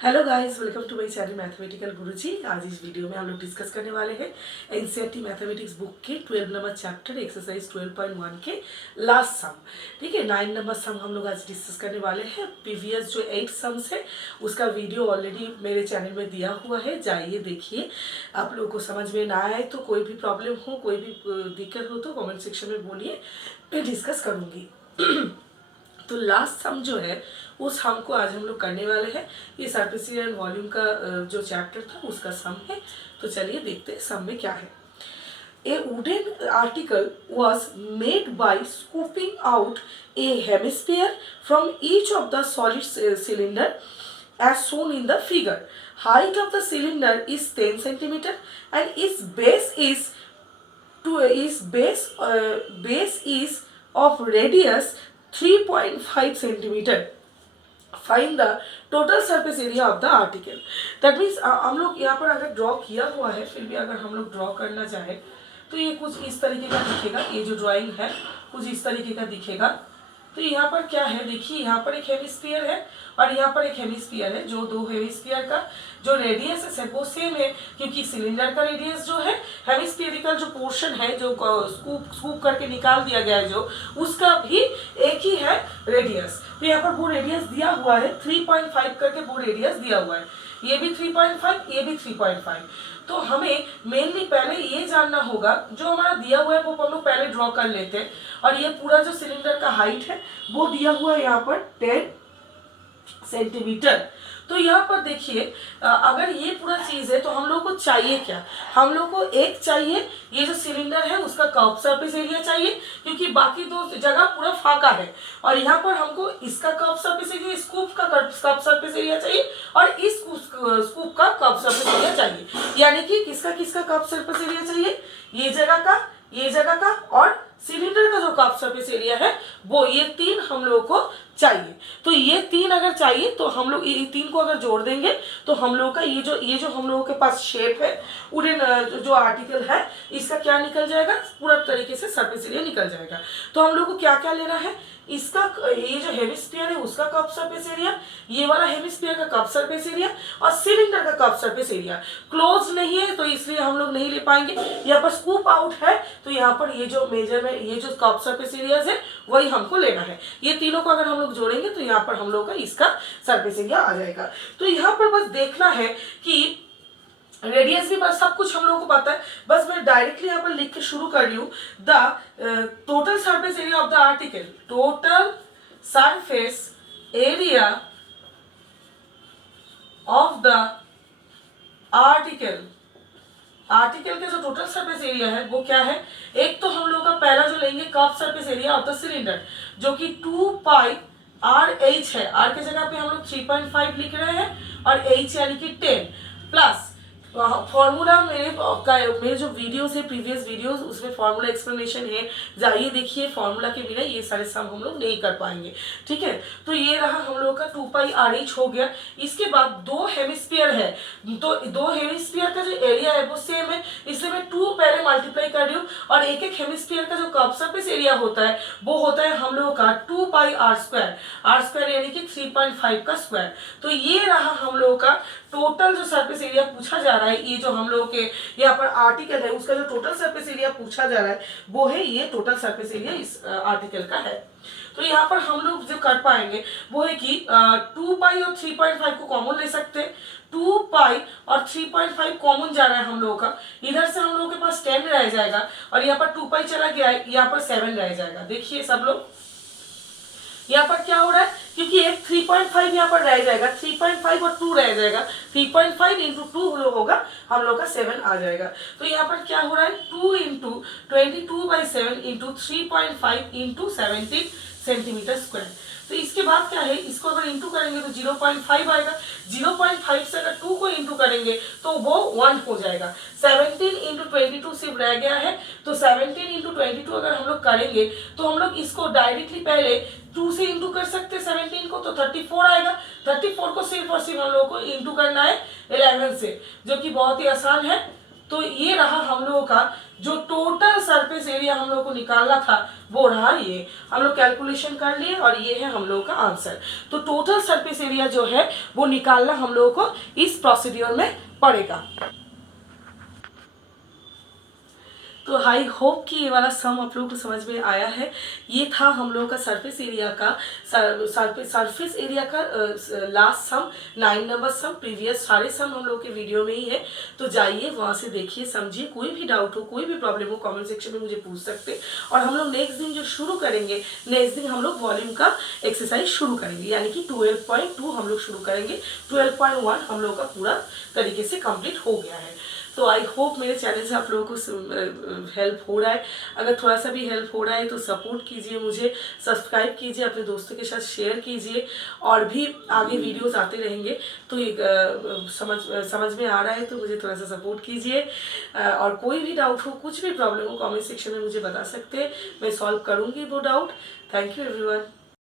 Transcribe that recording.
Hello guys, welcome to my channel mathematical Guruji. आज इस video में हम लोग डिस्कस करने वाले हैं एनसीईआरटी मैथमेटिक्स बुक के 12 नंबर चैप्टर एक्सरसाइज 12.1 के लास्ट सम। ठीक है, 9 नंबर सम हम लोग आज डिस्कस करने वाले हैं। प्रीवियस जो 8 सम्स है उसका वीडियो ऑलरेडी मेरे चैनल में दिया हुआ है, जाइए देखिए। आप लोगों को समझ में ना आए तो कोई भी प्रॉब्लम हो, कोई भी दिक्कत हो तो कॉमेंट सेक्शन में बोलिए, मैं डिस्कस करूँगी। तो लास्ट सम जो है उस सम को आज हम लोग करने वाले हैं। ये सरफेस एरिया एंड वॉल्यूम का जो चैप्टर था उसका सम है। तो चलिए देखते हैं सम में क्या है। A wooden article was made by scooping out a hemisphere from each of the solid cylinder as shown in the figure. Height of the cylinder is 10 centimeter and its base is of radius 3.5 centimeter. Find the total surface area of the article. That means हम लोग यहाँ पर अगर draw किया हुआ है, फिर भी अगर हम लोग ड्रॉ करना चाहे तो ये कुछ इस तरीके का दिखेगा। ये जो ड्राइंग है कुछ इस तरीके का दिखेगा। तो यहाँ पर क्या है, देखिए यहाँ पर एक हेमिस्फीयर है और यहाँ पर एक हेमिस्फीयर है। जो दो हेमिस्फीयर का जो रेडियस है वो सेम है, क्योंकि सिलेंडर का रेडियस जो है, हेमिस्फीरिकल जो पोर्शन है जो स्कूप करके निकाल दिया गया है जो, उसका भी एक ही है रेडियस। तो यहाँ पर वो रेडियस दिया हुआ है 3.5 करके, वो रेडियस दिया हुआ है। ये भी 3.5, ये भी 3.5। तो हमें मेनली पहले ये जानना होगा, जो हमारा दिया हुआ है वो हम लोग पहले ड्रॉ कर लेते हैं। और ये पूरा जो सिलेंडर का हाइट है वो दिया हुआ है यहाँ पर 10 सेंटीमीटर। तो यहाँ पर देखिए, अगर ये पूरा चीज है तो हम लोग को चाहिए क्या, हम लोग को एक चाहिए ये जो सिलेंडर है उसका कर्व सरफेस एरिया चाहिए, क्योंकि बाकी दो जगह पूरा फाका है। और यहाँ पर हमको इसका कर्व सरफेस एरिया, स्कूप का कर्व सरफेस एरिया चाहिए और इस स्कूप का कर्व सरफेस एरिया चाहिए। यानी कि किसका किसका कर्व सरफेस एरिया चाहिए, ये जगह का, ये जगह का और सिलेंडर का जो कर्व सरफेस एरिया है वो, ये तीन हम लोग को चाहिए। तो ये तीन अगर चाहिए तो हम लोग ये तीन को अगर जोड़ देंगे तो हम लोग का ये जो हम लोगों के पास शेप है वुडन जो आर्टिकल है, इसका क्या निकल जाएगा, पूरा तरीके से सरफेस एरिया निकल जाएगा। तो हम लोग को क्या क्या लेना है, इसका ये जो हेमिस्फीयर है उसका कर्व सरफेस एरिया, ये वाला हेमिस्फीयर का कर्व सरफेस एरिया और सिलेंडर का कर्व सरफेस एरिया। क्लोज नहीं है तो इसलिए हम लोग नहीं ले पाएंगे। यहाँ पर स्कूप आउट है तो यहाँ पर ये जो मेजर में ये जो कर्व सरफेस एरियाज है वही हमको लेना है। ये तीनों को अगर हम लोग जोड़ेंगे तो यहाँ पर हम लोग का इसका सरफेस एरिया आ जाएगा। तो यहाँ पर बस देखना है कि रेडियस भी बस सब कुछ हम लोगों को पता है। बस मैं डायरेक्टली यहाँ पर लिख के शुरू कर रही हूँ। The total surface area of the article, total surface area of the article, article का जो टोटल सरफेस एरिया है वो क्या है, एक तो हम लोग का पहला जो लेंगे curve surface area of the cylinder, जो कि 2 पाई आर एच है। आर के जगह पे हम लोग 3.5 लिख रहे हैं और एच यानी कि 10 प्लस फॉर्मूला मेरे जो वीडियोस है, प्रीवियस वीडियोस, उसमें फॉर्मूला एक्सप्लेनेशन है, जाइए देखिए। फॉर्मूला के बिना ये सारे सम हम लोग नहीं कर पाएंगे। ठीक है, तो ये रहा हम लोग का 2 पाई आर एच हो गया। इसके बाद दो हेमिस्फीयर है, तो दो हेमिस्फीयर का जो एरिया है वो सेम है, इसलिए मैं 2 पहले मल्टीप्लाई कर रही हूँ। और एक एक हेमिस्फीयर का जो कर्व सरफेस एरिया होता है वो होता है हम लोग का 2 पाई आर स्क्वायर यानी कि 3.5 का स्क्वायर। तो ये रहा हम लोग का टोटल जो सरफेस एरिया पूछा जा रहा है। ये जो हम लोग के यहाँ पर आर्टिकल है उसका जो टोटल सरफेस एरिया पूछा जा रहा है वो है, ये टोटल सरफेस एरिया इस आर्टिकल का है। तो यहाँ पर हम लोग जो कर पाएंगे वो है कि 2 पाई और 3.5 को कॉमन ले सकते हैं। 2 पाई और 3.5 कॉमन जा रहा है हम लोगों का, इधर से हम लोगों के पास 10 रह जाएगा और यहाँ पर 2 पाई चला गया है, यहाँ पर 7 रह जाएगा। देखिए सब लोग यहाँ पर क्या हो रहा है, क्योंकि एक 3.5 यहाँ पर रह जाएगा, 3.5 और 2 रह जाएगा, 3.5 इंटू 2 होगा, हम लोग का 7 आ जाएगा। तो यहाँ पर क्या हो रहा है, 2 into 22/7 into 3.5 into 17 centimetre square. तो इसके बाद क्या है, इसको अगर इंटू करेंगे तो 0.5 आएगा। 0.5 से अगर 2 को इंटू करेंगे तो वो 1 हो जाएगा। 17 इंटू 22 सिर्फ रह गया है, तो 17 इंटू 22 अगर हम लोग करेंगे तो हम लोग इसको डायरेक्टली पहले 2 से इंटू कर सकते हैं 17 को, तो 34 आएगा। 34 को सिर्फ और सिर्फ हम लोगों को इंटू करना है 11 से, जो कि बहुत ही आसान है। तो ये रहा हम लोगों का जो टोटल सरफेस एरिया हम लोग को निकालना था वो रहा ये, हम लोग कैलकुलेशन कर लिए और ये है हम लोग का आंसर। तो टोटल सरफेस एरिया जो है वो निकालना हम लोगों को इस प्रोसीड्यूर में पड़ेगा। तो आई होप कि ये वाला सम आप लोगों को समझ में आया है। ये था हम लोगों का सरफेस एरिया का सरफेस एरिया का लास्ट सम, 9 नंबर सम। प्रीवियस सारे सम हम लोग के वीडियो में ही है, तो जाइए वहाँ से देखिए, समझिए। कोई भी डाउट हो, कोई भी प्रॉब्लम हो, कमेंट सेक्शन में मुझे पूछ सकते। और हम लोग नेक्स्ट दिन जो शुरू करेंगे, नेक्स्ट दिन हम लोग वॉल्यूम का एक्सरसाइज शुरू करेंगे, यानी कि 12.2 हम लोग शुरू करेंगे। 12.1 हम लोग का पूरा तरीके से कंप्लीट हो गया है। तो आई होप मेरे चैनल से आप लोगों को हेल्प हो रहा है। अगर थोड़ा सा भी हेल्प हो रहा है तो सपोर्ट कीजिए मुझे, सब्सक्राइब कीजिए, अपने दोस्तों के साथ शेयर कीजिए, और भी आगे वीडियोस आते रहेंगे। तो एक समझ में आ रहा है तो मुझे थोड़ा सा सपोर्ट कीजिए। और कोई भी डाउट हो, कुछ भी प्रॉब्लम हो, कमेंट सेक्शन में मुझे बता सकते हैं, मैं सॉल्व करूँगी वो डाउट। Thank you everyone.